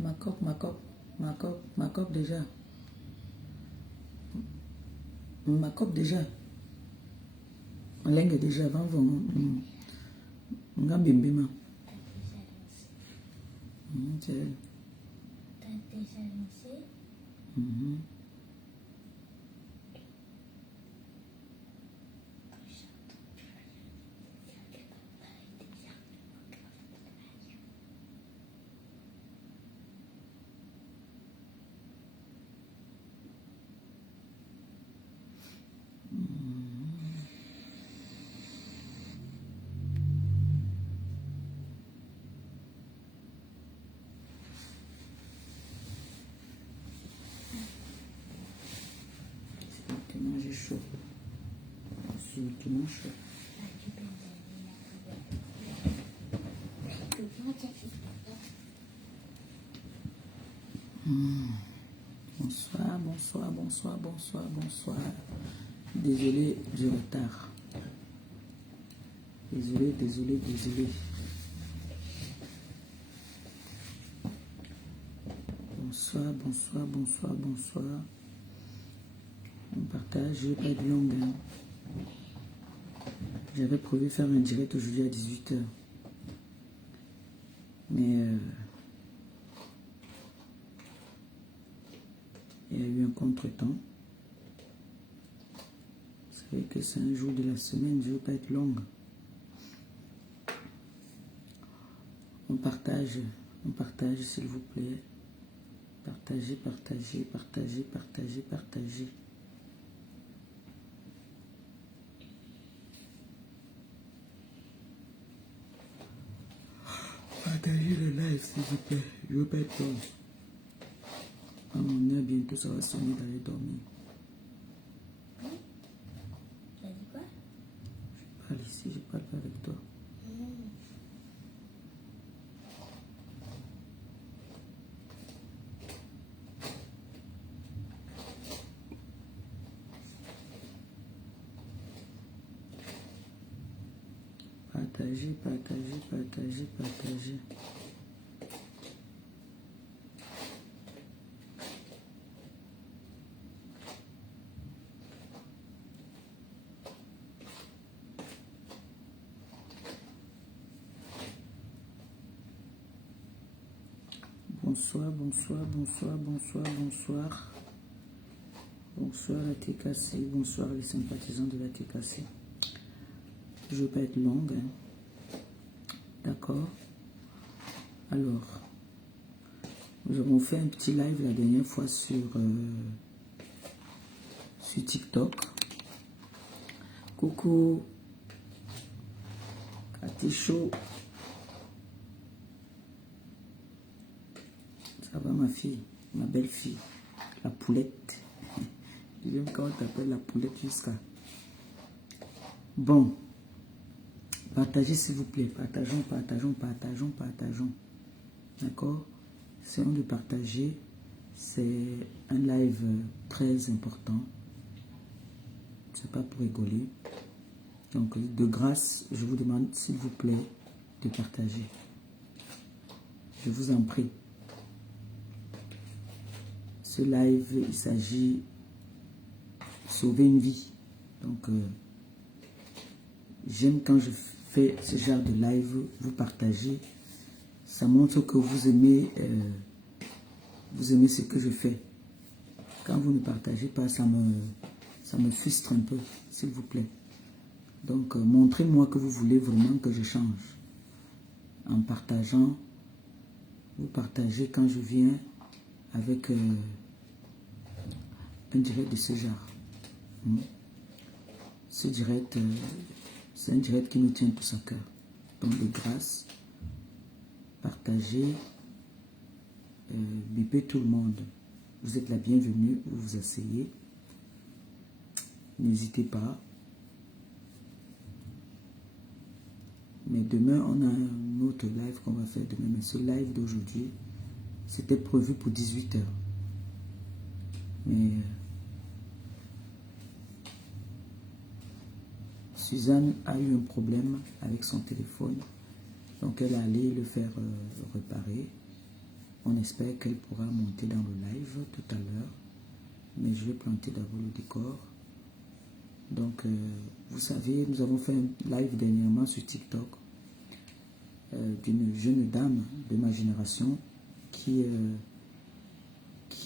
Ma cop déjà. Ma cop déjà. Lengue déjà avant vous. Ngambimbi ma. C'est elle. T'as déjà lancé? J'ai chaud. Absolument chaud. Bonsoir. Désolé du retard. Désolé. Bonsoir. On partage, je vais pas être longue. J'avais prévu faire un direct aujourd'hui à 18 h. Mais il y a eu un contretemps. Vous savez que c'est un jour de la semaine, je ne veux pas être longue. On partage s'il vous plaît. Partagez. Partagez le live s'il vous plaît, je veux pas être longue. À mon heure, bientôt ça va sonner d'aller dormir. Tu as dit quoi? Je parle ici, je parle pas avec toi. Partagez. Bonsoir la TKC, bonsoir les sympathisants de la TKC. Je ne veux pas être longue, hein. D'accord. Alors, nous avons fait un petit live la dernière fois sur TikTok. Coucou, Katicho. Ça va ma fille, ma belle fille, la poulette. J'aime quand on t'appelle la poulette jusqu'à. Bon, partagez s'il vous plaît, partageons. D'accord? Essayons de partager. C'est un live très important. C'est pas pour rigoler. Donc, de grâce, je vous demande s'il vous plaît de partager. Je vous en prie. Ce live, il s'agit de sauver une vie. Donc, j'aime quand je fais ce genre de live, vous partagez. Ça montre que vous aimez ce que je fais. Quand vous ne partagez pas, ça me frustre un peu, s'il vous plaît. Donc, montrez-moi que vous voulez vraiment que je change. En partageant, vous partagez quand je viens avec un direct de ce genre. Ce direct, c'est un direct qui nous tient tous à cœur. Donc, de grâce, partagez, bipez tout le monde. Vous êtes la bienvenue, vous vous asseyez. N'hésitez pas. Mais demain, on a un autre live qu'on va faire demain. Mais ce live d'aujourd'hui, c'était prévu pour 18 h. Mais Suzanne a eu un problème avec son téléphone. Donc elle est allée le faire réparer. On espère qu'elle pourra monter dans le live tout à l'heure. Mais je vais planter d'abord le décor. Donc, vous savez, nous avons fait un live dernièrement sur TikTok d'une jeune dame de ma génération qui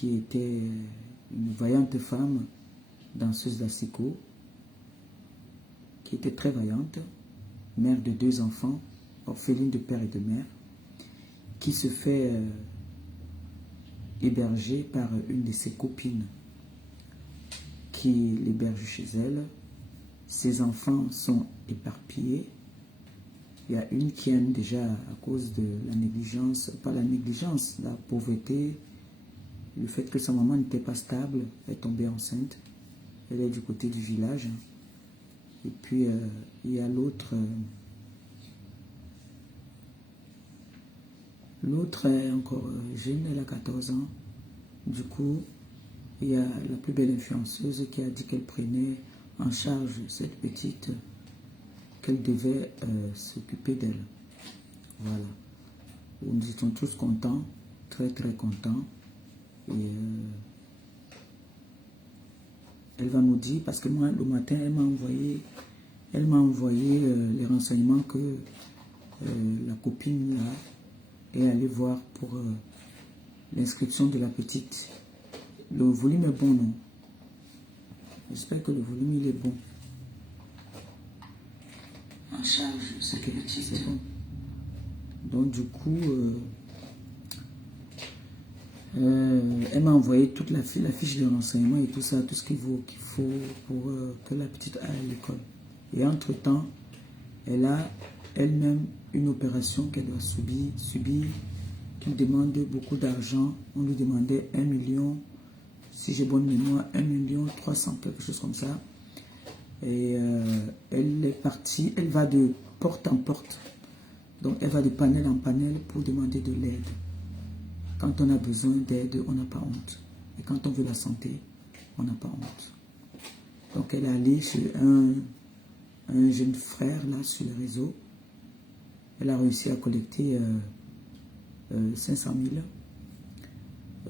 était une vaillante femme, danseuse d'asiko, qui était très vaillante, mère de 2 enfants, orpheline de père et de mère, qui se fait héberger par une de ses copines qui l'héberge chez elle. Ses enfants sont éparpillés. Il y a une qui aime déjà à cause de la négligence, pas la négligence, la pauvreté, le fait que sa maman n'était pas stable, elle est tombée enceinte. Elle est du côté du village. Et puis, il y a l'autre. L'autre est encore jeune, elle a 14 ans. Du coup, il y a la plus belle influenceuse qui a dit qu'elle prenait en charge cette petite, qu'elle devait s'occuper d'elle. Voilà. Nous étions tous contents, très très contents. Et elle va nous dire, parce que moi, le matin, elle m'a envoyé les renseignements que la copine là est allée voir pour l'inscription de la petite. Le volume est bon, non? J'espère que le volume il est bon. En charge, c'est bon. Donc du coup, elle m'a envoyé toute la fiche de renseignement et tout ça, tout ce qu'il faut pour que la petite aille à l'école. Et entre-temps, elle a elle-même une opération qu'elle doit subir qui demande beaucoup d'argent. On lui demandait 1 million, si j'ai bonne mémoire, 1 million 300, quelque chose comme ça. Et elle est partie, elle va de porte en porte. Donc elle va de panel en panel pour demander de l'aide. Quand on a besoin d'aide, on n'a pas honte. Et quand on veut la santé, on n'a pas honte. Donc elle est allée chez un jeune frère là sur le réseau. Elle a réussi à collecter 500 000.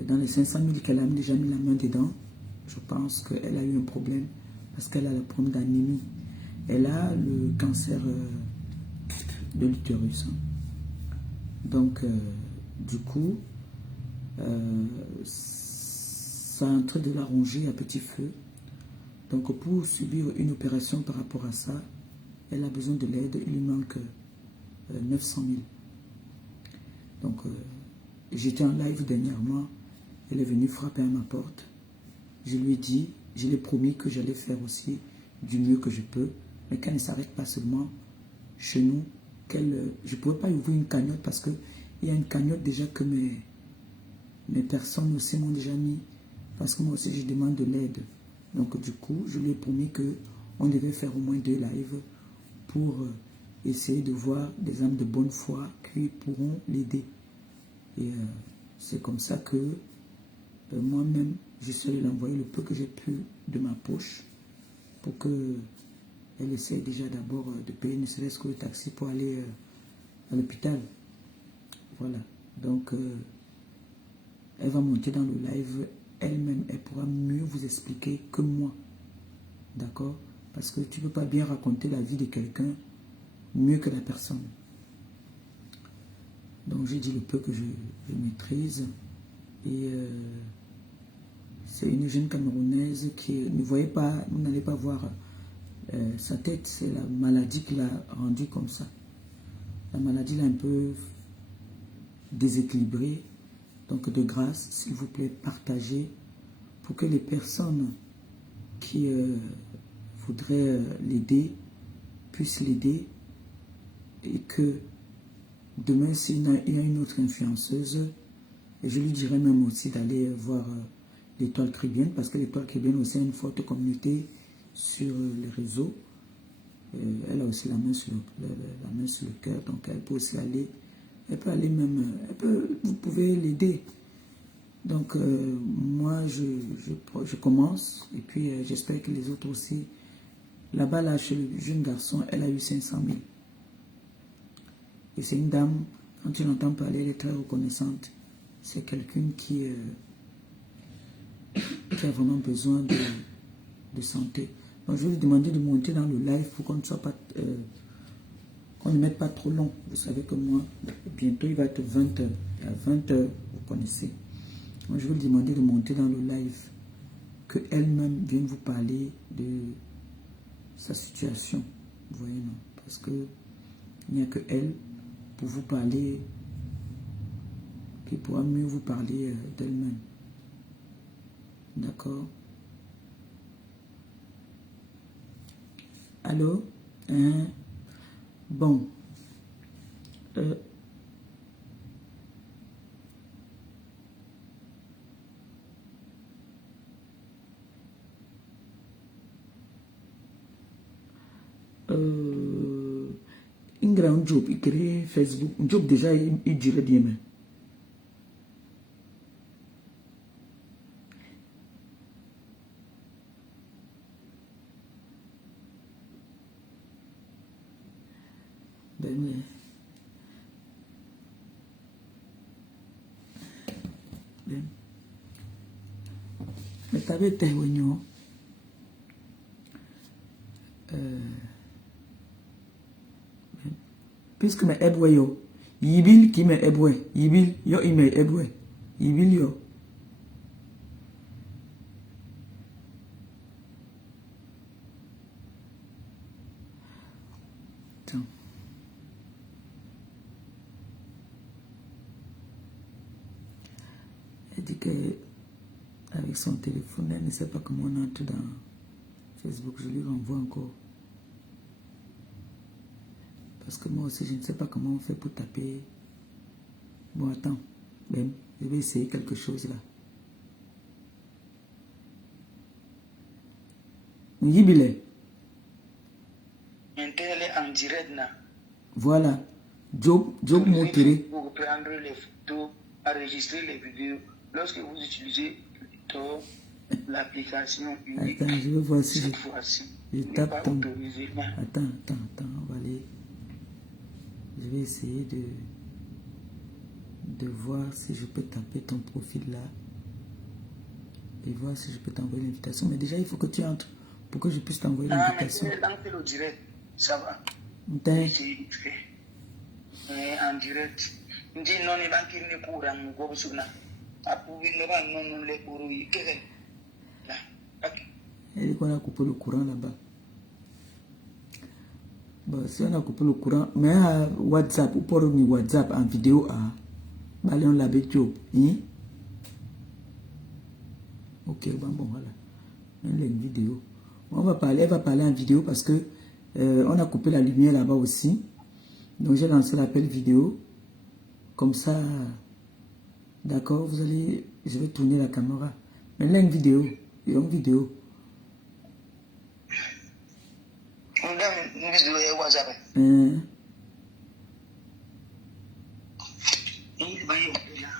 Dans les 500 000 qu'elle a déjà mis la main dedans, je pense qu'elle a eu un problème parce qu'elle a le problème d'anémie. Elle a le cancer de l'utérus. Donc, du coup, ça est en train de la ronger à petit feu. Donc, pour subir une opération par rapport à ça, elle a besoin de l'aide. Il lui manque 900 000. Donc, j'étais en live dernièrement. Elle est venue frapper à ma porte. Je lui ai dit, je lui ai promis que j'allais faire aussi du mieux que je peux. Mais qu'elle ne s'arrête pas seulement chez nous. Je ne pouvais pas ouvrir une cagnotte parce qu'il y a une cagnotte déjà que mes personnes aussi m'ont déjà mis. Parce que moi aussi, je demande de l'aide. Donc, du coup, je lui ai promis qu'on devait faire au moins 2 lives pour essayer de voir des âmes de bonne foi qui pourront l'aider. Et c'est comme ça que moi-même, je suis allé l'envoyer le peu que j'ai pu de ma poche pour qu'elle essaie déjà d'abord de payer ne serait-ce que le taxi pour aller à l'hôpital. Voilà. Donc, elle va monter dans le live elle-même. Elle pourra mieux vous expliquer que moi. D'accord? Parce que tu ne peux pas bien raconter la vie de quelqu'un mieux que la personne. Donc, j'ai dit le peu que je maîtrise. Et c'est une jeune Camerounaise qui ne voyait pas, vous n'allez pas voir sa tête. C'est la maladie qui l'a rendue comme ça. La maladie l'a un peu déséquilibrée. Donc, de grâce, s'il vous plaît, partagez pour que les personnes qui voudraient l'aider puissent l'aider et que demain, s'il y a une autre influenceuse, et je lui dirais même aussi d'aller voir l'Étoile Caribéenne, parce que l'Étoile Caribéenne aussi a une forte communauté sur les réseaux. Elle a aussi la main sur le cœur, donc elle peut aussi aller, elle peut aller même, vous pouvez l'aider. Donc moi, je commence, et puis j'espère que les autres aussi. Là-bas, là, chez le jeune garçon, elle a eu 500 000. Et c'est une dame, quand tu l'entends parler, elle est très reconnaissante. c'est quelqu'un qui a vraiment besoin de santé. Donc, je vais lui demander de monter dans le live pour qu'on ne soit pas... qu'on ne mette pas trop long. Vous savez que moi, bientôt il va être 20 h. À 20 h, vous connaissez. Donc, je vais lui demander de monter dans le live. Qu'elle-même vienne vous parler de sa situation. Vous voyez, non? Parce que il n'y a que elle pour vous parler, qui pourra mieux vous parler d'elle-même. D'accord? Allô? Hein? Bon. Ingra un job, il crée Facebook. Un job déjà, il dirait bien. Mais. Mais t'avais été réunion. Puisque mes ebwe yo, yibil qui me ebwe, yibil yo ime ebwe, yibil yo. Attends. Elle dit que avec son téléphone, elle ne sait pas comment on entre dans Facebook. Je lui renvoie encore. Parce que moi aussi, je ne sais pas comment on fait pour taper. Bon, attends. Ben, je vais essayer quelque chose là. Yibile. En direct là. Voilà. Job Moutiri. Pour prendre les photos, enregistrer les vidéos. Lorsque vous utilisez l'application unique, attends, je vais voir si cette fois-ci, je tape ton... autorisé. Attends, on va aller... Je vais essayer de voir si je peux taper ton profil là. Et voir si je peux t'envoyer l'invitation. Mais déjà, il faut que tu entres pour que je puisse t'envoyer l'invitation. Mais dans le direct, ça va. C'est en direct. Je dis non, il va qu'il ne courant, nous go sur là. Non, les courants, il elle dit qu'on a coupé le courant là-bas. Bon, si on a coupé le courant, mais à WhatsApp, ou pour une WhatsApp en vidéo, on l'a bêtio. Ok, bon, voilà. On a une vidéo. Elle va parler en vidéo parce que on a coupé la lumière là-bas aussi. Donc j'ai lancé l'appel vidéo. Comme ça, d'accord, je vais tourner la caméra. Mais là, une vidéo. Il y a une vidéo.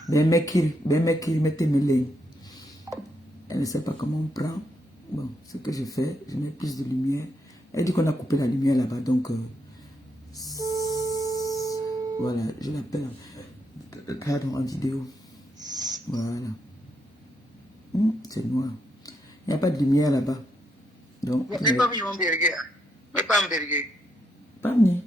Ben mettez mes lignes. Elle ne sait pas comment on prend. Bon, ce que je fais, je mets plus de lumière. Elle dit qu'on a coupé la lumière là-bas, donc voilà, je l'appelle en vidéo. Voilà. C'est noir. Il n'y a pas de lumière là-bas. Donc, pas venir.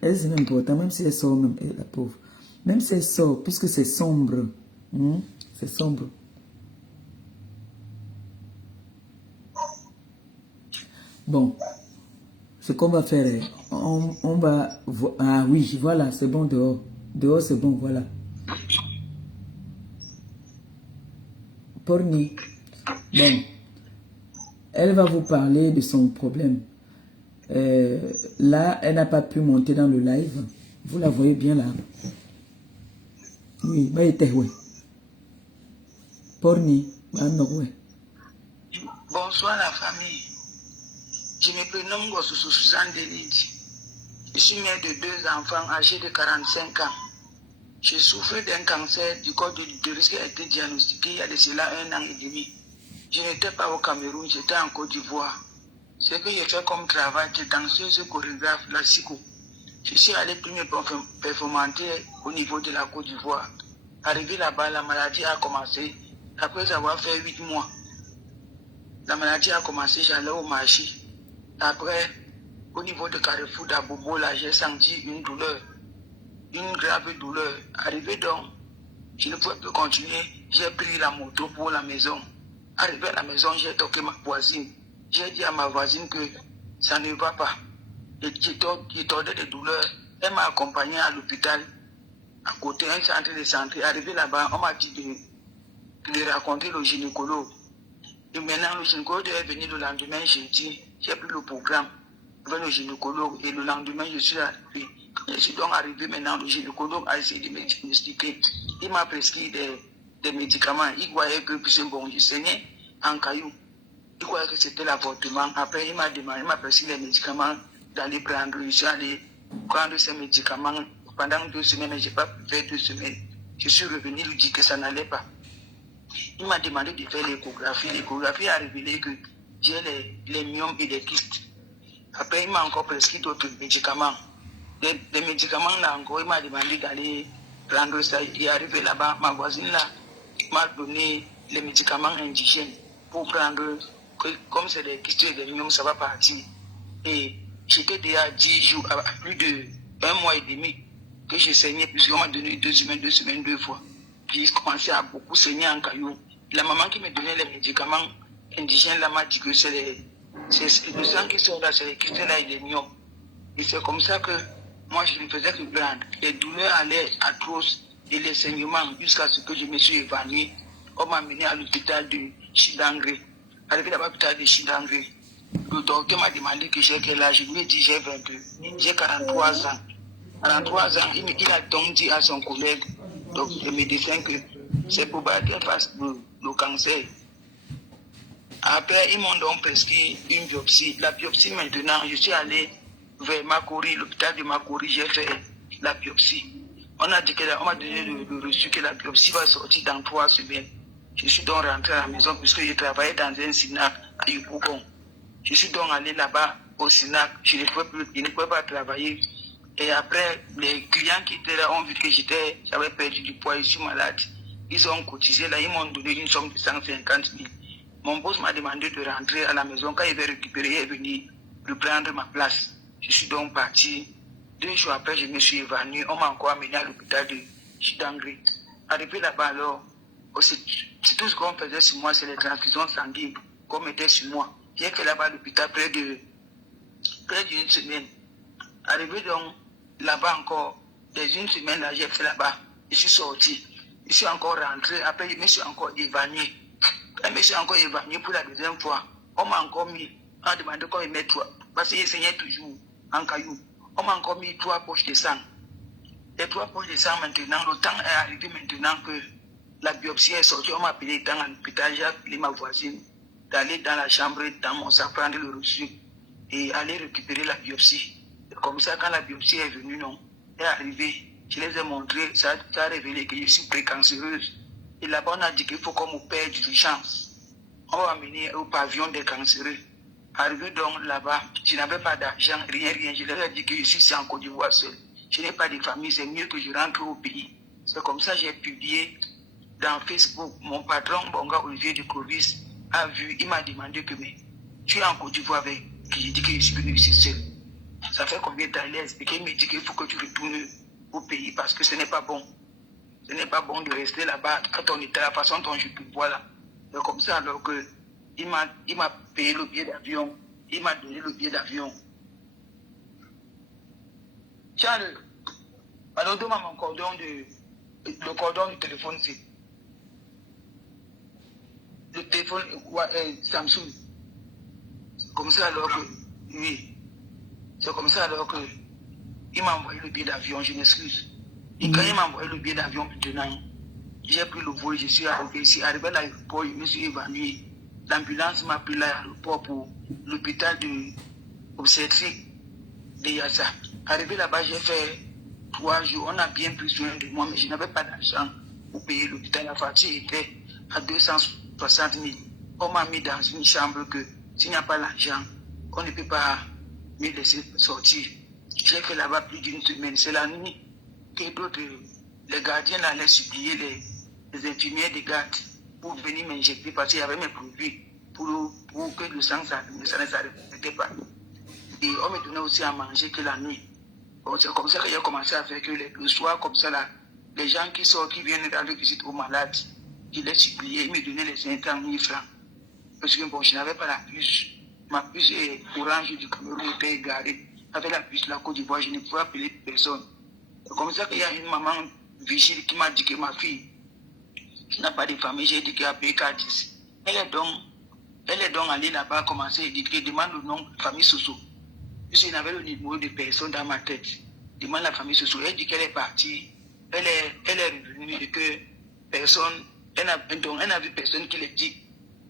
Elle, c'est important, même si elle sort, même, la pauvre. Même si elle sort, puisque c'est sombre. C'est sombre. Bon. Ce qu'on va faire, on va... Ah oui, voilà, c'est bon dehors. Dehors, c'est bon, voilà. Porni. Bon. Elle va vous parler de son problème. Là, elle n'a pas pu monter dans le live. Vous la voyez bien là. Oui, Porni. Bonsoir la famille. Je me prénomme Gossoussou Suzanne Delidi. Je suis mère de 2 enfants âgés de 45 ans. Je souffrais d'un cancer du corps de risque a été diagnostiqué il y a de cela 1 an et demi. Je n'étais pas au Cameroun, j'étais en Côte d'Ivoire. Ce que j'ai fait comme travail, c'est danseuse chorégraphe, la psycho. Je suis allé premier performanter au niveau de la Côte d'Ivoire. Arrivé là-bas, la maladie a commencé. Après avoir fait 8 mois, la maladie a commencé, j'allais au marché. Après, au niveau de Carrefour d'Abobo, là, j'ai senti une douleur, une grave douleur. Arrivé donc, je ne pouvais plus continuer. J'ai pris la moto pour la maison. Arrivé à la maison, j'ai toqué ma voisine. J'ai dit à ma voisine que ça ne va pas. J'ai tordé des douleurs. Elle m'a accompagné à l'hôpital, à côté, un centre de santé. Arrivé là-bas, on m'a dit de raconter au gynécologue. Et maintenant, le gynécologue est venu le lendemain, j'ai pris le programme avec le gynécologue. Et le lendemain, je suis arrivé. Je suis donc arrivé maintenant, le gynécologue a essayé de me diagnostiquer. Il m'a prescrit des médicaments. Il croyait que bon, je saignais en caillou. Il croyait que c'était l'avortement. Après, il m'a prescrit les médicaments d'aller prendre. Je suis allé prendre ces médicaments pendant 2 semaines, mais je n'ai pas fait 2 semaines. Je suis revenu lui dire que ça n'allait pas. Il m'a demandé de faire l'échographie. L'échographie a révélé que j'ai les myomes et les kystes. Après, il m'a encore prescrit d'autres médicaments. Les médicaments là encore, il m'a demandé d'aller prendre ça. Il est arrivé là-bas, ma voisine là m'a donné les médicaments indigènes pour prendre, comme c'est des kystes et des myomes, ça va partir. Et j'étais déjà 10 jours, à plus de 1 mois et demi que je saignais, puisqu'on m'a donné 2 semaines, 2 fois. Puis j'ai commencé à beaucoup saigner en caillou. La maman qui me donnait les médicaments indigènes là m'a dit que c'est le sang qui sort là, c'est les kystes là et les myomes. Et c'est comme ça que moi je ne faisais que prendre. Les douleurs allaient atroces et les saignements jusqu'à ce que je me suis évanoui. On m'a amené à l'hôpital de Chidangré. Arrivé à l'hôpital de Chidangré, le docteur m'a demandé que j'ai quel âge. Je lui ai dit j'ai 22. J'ai 43 ans. 43 ans, il a donc dit à son collègue, donc le médecin, que c'est probable qu'elle fasse le cancer. Après, ils m'ont donc prescrit une biopsie. La biopsie maintenant, je suis allé vers Makori, l'hôpital de Makori, j'ai fait la biopsie. On m'a donné le reçu que la biopsie va sortir dans 3 semaines. Je suis donc rentré à la maison puisque je travaillais dans un SINAC à Yopougon. Je suis donc allé là-bas au SINAC, je ne pouvais pas travailler. Et après, les clients qui étaient là ont vu que j'avais perdu du poids, je suis malade. Ils ont cotisé là, ils m'ont donné une somme de 150 000. Mon boss m'a demandé de rentrer à la maison. Quand il va récupérer, il est venu reprendre ma place. Je suis donc parti. 2 jours après, je me suis évanoui. On m'a encore amené à l'hôpital de Chidangré. Arrivé là-bas, alors, c'est tout ce qu'on faisait sur moi, c'est les transfusions sanguines qu'on mettait sur moi. J'ai fait là-bas à l'hôpital près d'une semaine. Arrivé donc là-bas encore, des 1 semaine, là, j'ai fait là-bas. Je suis sorti. Je suis encore rentré. Après, je me suis encore évanoui. Quand je me suis encore évanoui pour la 2e fois, on m'a encore mis, on m'a demandé qu'on me mette 3, parce que je saignais toujours en caillou. On m'a encore mis 3 poches de sang. Les 3 poches de sang maintenant, le temps est arrivé maintenant que la biopsie est sortie. On m'a appelé dans l'hôpital, j'ai appelé ma voisine d'aller dans la chambre, dans mon sac, prendre le reçu et aller récupérer la biopsie. Et comme ça, quand la biopsie est venue, non, est arrivée, je les ai montrés, ça a révélé que je suis précancéreuse. Et là-bas, on a dit qu'il faut qu'on m'opère d'urgence. On m'a amené au pavillon des cancéreux. Arrivé donc là-bas, je n'avais pas d'argent, rien. Je leur ai dit que je suis en Côte d'Ivoire seul. Je n'ai pas de famille, c'est mieux que je rentre au pays. C'est comme ça que j'ai publié dans Facebook. Mon patron, Bonga Olivier de Clovis, a vu, il m'a demandé que mais tu es en Côte d'Ivoire avec qui. J'ai dit que je suis venu ici seul. Ça fait combien de temps il a expliqué, il me dit qu'il faut que tu retournes au pays parce que ce n'est pas bon. Ce n'est pas bon de rester là-bas quand on était à la façon dont je peux voir là. C'est comme ça alors que il m'a payé le billet d'avion, il m'a donné le billet d'avion. Charles, alors donne-moi mon cordon le cordon du téléphone, c'est le téléphone Samsung. C'est comme ça alors que, oui, c'est comme ça alors que il m'a envoyé le billet d'avion, je m'excuse. Et quand il m'a envoyé le billet d'avion maintenant, j'ai pris le vol, je suis arrivé ici. Arrivé à l'aéroport, je me suis évanoui. L'ambulance m'a pris à l'aéroport pour l'hôpital de obstétrique de Yassa. Arrivé là-bas, j'ai fait 3 jours. On a bien pris soin de moi, mais je n'avais pas d'argent pour payer l'hôpital. La facture était à 260 000. On m'a mis dans une chambre que s'il n'y a pas l'argent, on ne peut pas me laisser sortir. J'ai fait là-bas plus d'une semaine. C'est la nuit que d'autres, les gardiens allaient supplier les infirmières des gardes pour venir m'injecter parce qu'il y avait mes produits pour que le sang ne s'arrêtait pas. Et on me donnait aussi à manger que la nuit. Bon, c'est comme ça que j'ai commencé à faire que le soir, comme ça, là, les gens qui sortent, qui viennent rendre visite aux malades, ils les suppliaient, ils me donnaient les 50 000 francs. Parce que bon, je n'avais pas la puce. Ma puce est orange du Cameroun était égarée. Avec la puce de la Côte d'Ivoire, je ne pouvais appeler personne. C'est comme ça qu'il y a une maman vigile qui m'a dit que ma fille n'a pas de famille. J'ai dit qu'elle a payé 410. Elle est donc allée là-bas commencer à dire qu'elle demande le nom de famille Soso. Parce qu'il y avait le numéro de personne dans ma tête. Demande la famille Soso. Elle dit qu'elle est partie. Elle est revenue et que personne, elle n'a vu personne qui lui dit.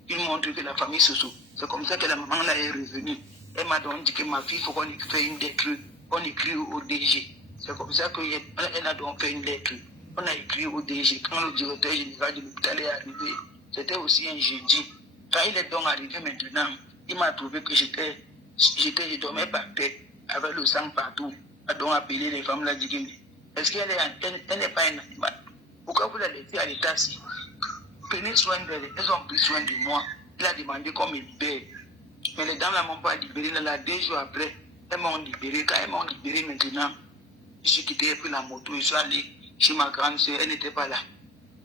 Il montre que la famille Soso. C'est comme ça que la maman là est revenue. Elle m'a donc dit que ma fille, il faut qu'on fasse une lettre, qu'on écrit au DG. C'est comme ça qu'elle a donc fait une lettre. On a écrit au DG. Quand le directeur général de l'hôpital est arrivé, c'était aussi un jeudi. Quand il est donc arrivé maintenant, il m'a trouvé que je dormais par terre, avec le sang partout. Il a donc appelé les femmes là, dit que, est-ce qu'elle n'est pas un animal? Pourquoi vous la laissez à l'état si? Prenez soin d'elle, elles ont pris soin de moi. Il a demandé qu'on me libère. Mais les dames ne m'ont pas libéré. Là, 2 jours après, elles m'ont libéré. Quand elles m'ont libéré maintenant, je suis quitté, j'ai pris la moto, je suis allé chez ma grande soeur, elle n'était pas là.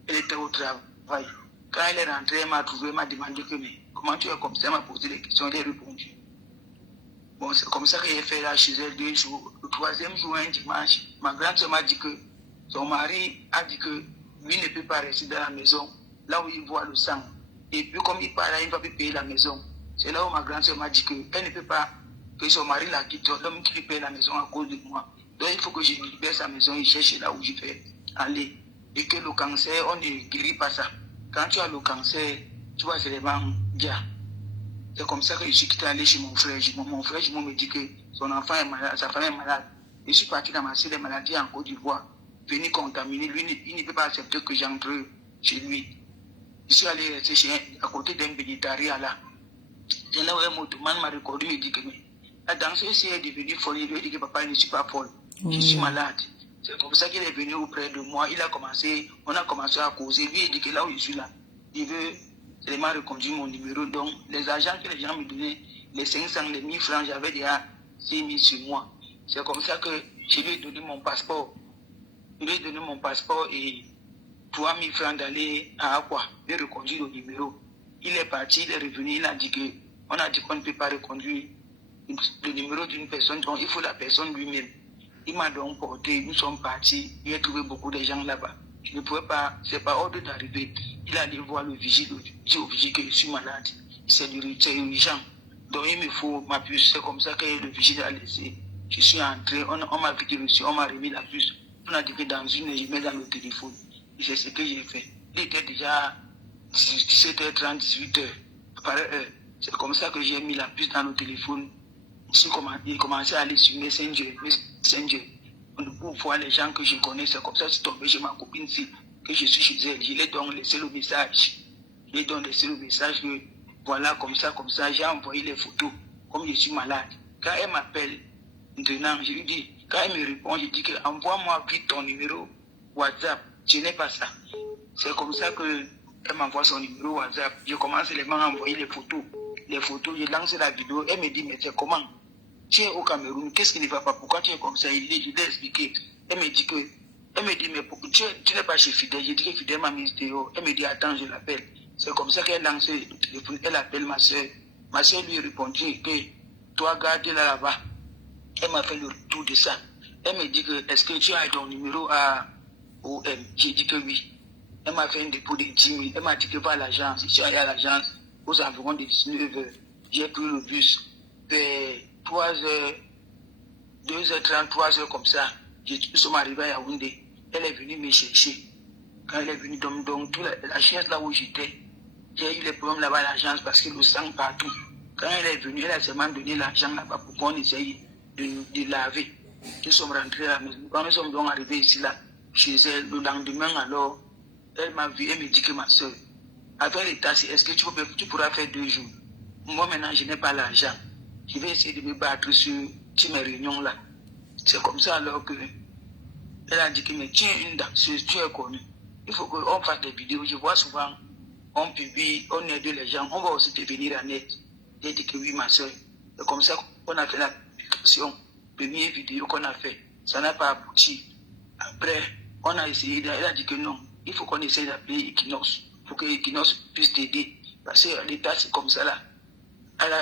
Elle était au travail. Quand elle est rentrée, elle m'a trouvé, elle m'a demandé que, mais comment tu es comme ça? Elle m'a posé des questions, elle a répondu. Bon, c'est comme ça que j'ai fait là chez elle 2 jours. Le 3e jour, un dimanche, ma grande soeur m'a dit que son mari a dit que lui ne peut pas rester dans la maison, là où il voit le sang. Et puis comme il part là, il ne va plus payer la maison. C'est là où ma grande soeur m'a dit qu'elle ne peut pas, que son mari la quitte, l'homme qui lui paye la maison à cause de moi. Donc il faut que je libère sa maison, il cherche là où je vais aller. Et que le cancer, on ne guérit pas ça. Quand tu as le cancer, tu vas seulement dire. C'est comme ça que je suis quitté aller chez mon frère. Mon frère, je me dit que son enfant est malade, sa femme est malade. Je suis parti ramasser les maladies en Côte d'Ivoire, venir contaminer. Lui, il ne peut pas accepter que j'entre chez lui. Je suis allé rester à côté d'un végétarien là. C'est là où un motoman m'a reconnu et dit que la danseuse est devenue folle. Il lui a dit que papa, je ne suis pas folle. Je suis malade. C'est comme ça qu'il est venu auprès de moi. On a commencé à causer. Lui, il dit que là où je suis là, il veut seulement reconduire mon numéro. Donc, les agents que les gens me donnaient, les 500, les 1000 francs, j'avais déjà 6 000 sur moi. C'est comme ça que je lui ai donné mon passeport. Je lui ai donné mon passeport et 3 000 francs d'aller à Aqua, de reconduire le numéro. Il est parti, il est revenu, il a dit on a dit qu'on ne peut pas reconduire le numéro d'une personne, donc il faut la personne lui-même. Il m'a donc porté, nous sommes partis, il a trouvé beaucoup de gens là-bas. Je ne pouvais pas, c'est pas ordre d'arriver. Il allait voir le vigile, dit au vigile que je suis malade. C'est urgent. Donc il me faut ma puce. C'est comme ça que le vigile a laissé. Je suis entré, on m'a vite reçu, on m'a remis la puce. On a dit que dans une, je mets dans le téléphone. Et c'est ce que j'ai fait. Il était déjà 17h30, 18h. Par heure. C'est comme ça que j'ai mis la puce dans le téléphone. J'ai commencé à aller sur Messenger. Pour voir les gens que je connais, c'est comme ça que je suis tombé chez ma copine ici, que je suis chez elle. Je lui ai donc laissé le message. Que voilà, comme ça, j'ai envoyé les photos, comme je suis malade. Quand elle m'appelle, maintenant, je lui dis, quand elle me répond, je dis que envoie-moi vite ton numéro WhatsApp. Je n'ai pas ça. C'est comme ça que elle m'envoie son numéro WhatsApp. Je commence seulement à envoyer les photos. Je lance la vidéo. Elle me dit, mais c'est comment? Tu es au Cameroun, qu'est-ce qui ne va pas? Pourquoi tu es comme ça? Je lui ai expliqué. Elle me dit, mais tu n'es pas chez Fidèle. Je dis que Fidèle m'a mis dehors. Elle me dit, attends, je l'appelle. C'est comme ça qu'elle lance le téléphone. Elle appelle ma soeur. Ma soeur lui répondit que toi, garde-la là-bas. Elle m'a fait le retour de ça. Elle me dit que, est-ce que tu as ton numéro à OM? J'ai dit que oui. Elle m'a fait un dépôt de 10 000. Elle m'a dit que va à l'agence. Je suis allé à l'agence aux environs de 19h. J'ai pris le bus. Vers 3h, 2h30, 3h comme ça. Nous sommes arrivés à Yaoundé. Elle est venue me chercher. Quand elle est venue, donc la chaise là où j'étais, j'ai eu les problèmes là-bas à l'agence parce que le sang partout. Quand elle est venue, elle a seulement donné l'argent là-bas pour qu'on essaye de laver. Nous sommes rentrés à la maison. Quand nous sommes donc arrivés ici là, chez elle, le lendemain alors, elle m'a vu, elle me dit que ma soeur, avec les tasses, est-ce que tu pourras faire 2 jours? Moi maintenant, je n'ai pas l'argent. Je vais essayer de me battre sur mes réunions là. C'est comme ça alors que elle a dit que mais tu es une danseuse, tu es connue. Il faut qu'on fasse des vidéos. Je vois souvent, on publie, on aide les gens, on va aussi devenir en aide. J'ai dit que oui, ma soeur. C'est comme ça qu'on a fait la publication. Première vidéo qu'on a fait, ça n'a pas abouti. Après, on a essayé, elle a dit que non, il faut qu'on essaye d'appeler Equinox pour que Equinox puisse t'aider. Parce que l'État, c'est comme ça là.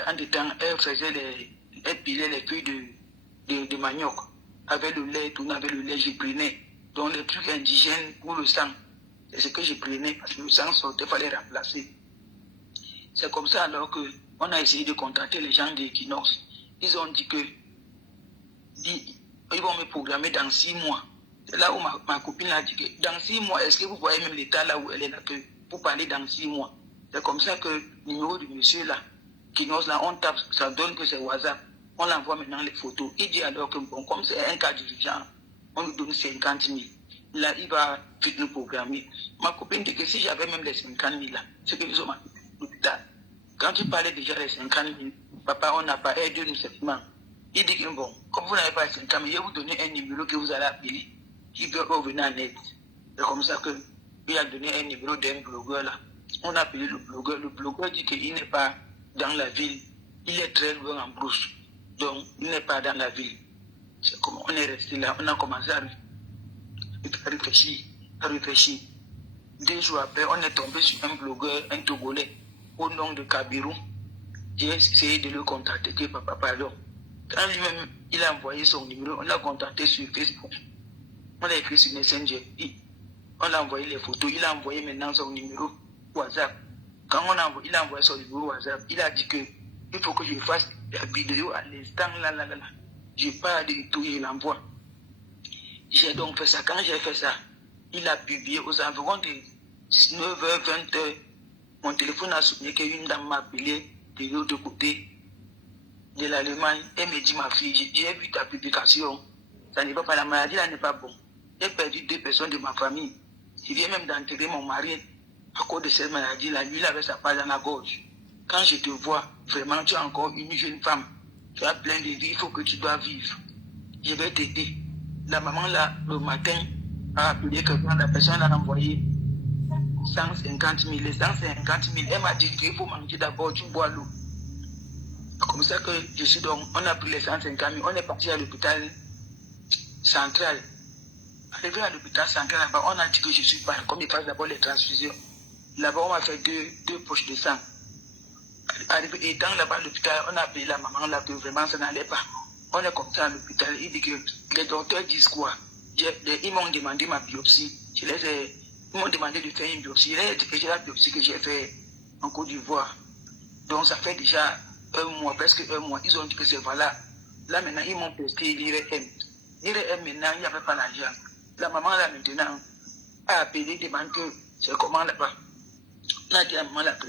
En des temps, elle pilait les feuilles de manioc. Avec le lait, tout avec le lait, je prenais. Donc les trucs indigènes pour le sang, c'est ce que je prenais parce que le sang sortait, il fallait remplacer. C'est comme ça alors qu'on a essayé de contacter les gens d'Equinox. Ils ont dit que ils vont me programmer dans 6 mois. C'est là où ma copine a dit que dans 6 mois, est-ce que vous voyez même l'état là où elle est là pour parler dans 6 mois? C'est comme ça que le numéro du monsieur là, Equinox là, on tape, ça donne que c'est WhatsApp. On l'envoie maintenant les photos. Il dit alors que bon, comme c'est un cas d'urgence, on lui donne 50 000. Là, il va vite nous programmer. Ma copine dit que si j'avais même les 50 000 là, c'est que nous sommes à l'hôpital. Quand tu parlais déjà des 50 000, papa, on n'a pas aidé nous seulement. Il dit que bon, comme vous n'avez pas 50 000, je vais vous donner un numéro que vous allez appeler. Il peut revenir en aide. C'est comme ça qu'il a donné un numéro d'un blogueur là. On a appelé le blogueur. Le blogueur dit qu'il n'est pas dans la ville. Il est très loin en brousse. Donc, il n'est pas dans la ville. C'est comme on est resté là, on a commencé à réfléchir. 2 jours après, on est tombé sur un blogueur, un Togolais, au nom de Kabirou. J'ai essayé de le contacter, que papa, pardon. Quand lui-même, il a envoyé son numéro, on l'a contacté sur Facebook. On l'a écrit sur Messenger. On a envoyé les photos, il a envoyé maintenant son numéro WhatsApp. Quand il a envoyé son numéro WhatsApp, il a dit que il faut que je fasse la vidéo à l'instant, là. Je pars de tout, il l'envoie. J'ai donc fait ça. Quand j'ai fait ça, il a publié aux environs de 19h, 20h. Mon téléphone a sonné qu'une dame m'a appelé de l'autre côté de l'Allemagne. Elle me dit, ma fille, j'ai vu ta publication. Ça ne va pas, la maladie là n'est pas bon. J'ai perdu 2 personnes de ma famille. Je viens même d'enterrer mon mari à cause de cette maladie-là. Lui, il avait sa paille dans la gorge. Quand je te vois, vraiment, tu es encore une jeune femme. Tu as plein de vie, il faut que tu dois vivre. Je vais t'aider. La maman, là, le matin, a appelé quelqu'un, la personne a envoyé 150 000. Les 150 000, elle m'a dit qu'il faut manger d'abord, tu bois l'eau. Comme ça que je suis donc, on a pris les 150 000, on est parti à l'hôpital central. Arrivé à l'hôpital central, là-bas, on a dit que je suis pas, comme il passe d'abord les transfusions. Là-bas, on m'a fait deux poches de sang. Arrivé, et dans là-bas à l'hôpital, on a appelé la maman là que vraiment ça n'allait pas. On est comme ça à l'hôpital, il dit que les docteurs disent quoi? Ils m'ont demandé ma biopsie. Ils m'ont demandé de faire une biopsie. J'ai la biopsie que j'ai fait en Côte d'Ivoire. Donc ça fait déjà 1 mois, presque 1 mois. Ils ont dit que c'est voilà. Là maintenant, ils m'ont presté l'IRM. L'IRM maintenant, il n'y avait pas l'argent. La maman là maintenant a appelé, demande que c'est comment là-bas. On a dit à la maman là-bas.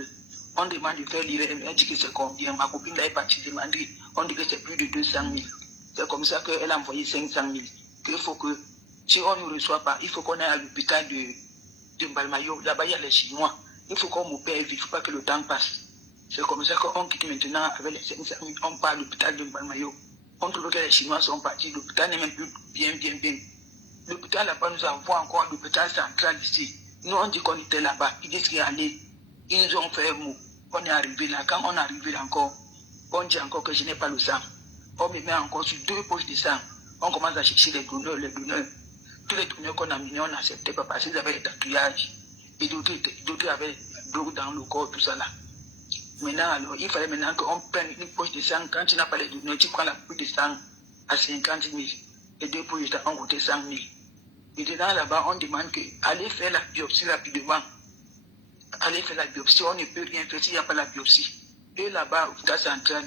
On demande de faire l'IRM, elle dit que c'est combien. Ma copine là est partie demander, on dit que c'est plus de 200 000. C'est comme ça qu'elle a envoyé 500 000. Qu'il faut que, si on ne reçoit pas, il faut qu'on aille à l'hôpital de Mbalmayo. Là-bas, il y a les Chinois. Il faut qu'on m'opère, il ne faut pas que le temps passe. C'est comme ça qu'on quitte maintenant avec les 500 000. On part à l'hôpital de Mbalmayo. On trouve que les Chinois sont partis. L'hôpital n'est même plus bien. L'hôpital là-bas nous envoie encore à l'hôpital central ici. Nous, on dit qu'on était là-bas. Ils disent qu'il y a allé. Ils nous ont fait un mot. On est arrivé là. Quand on est arrivé là encore, on dit encore que je n'ai pas le sang. On me met encore sur 2 poches de sang. On commence à chercher les donneurs. Tous les donneurs qu'on a menés, on n'acceptait pas parce qu'ils avaient des tatouages. Et d'autres avaient de l'eau dans le corps, tout ça là. Maintenant, alors, il fallait maintenant qu'on prenne une poche de sang. Quand tu n'as pas les donneurs, tu prends la poche de sang à 50 000. Et 2 poches de sang ont coûté 100 000. Et dedans là-bas, on demande que allez faire la biopsie rapidement. Allez faire la biopsie, on ne peut rien faire s'il n'y a pas la biopsie. Et là-bas, au hôpital central,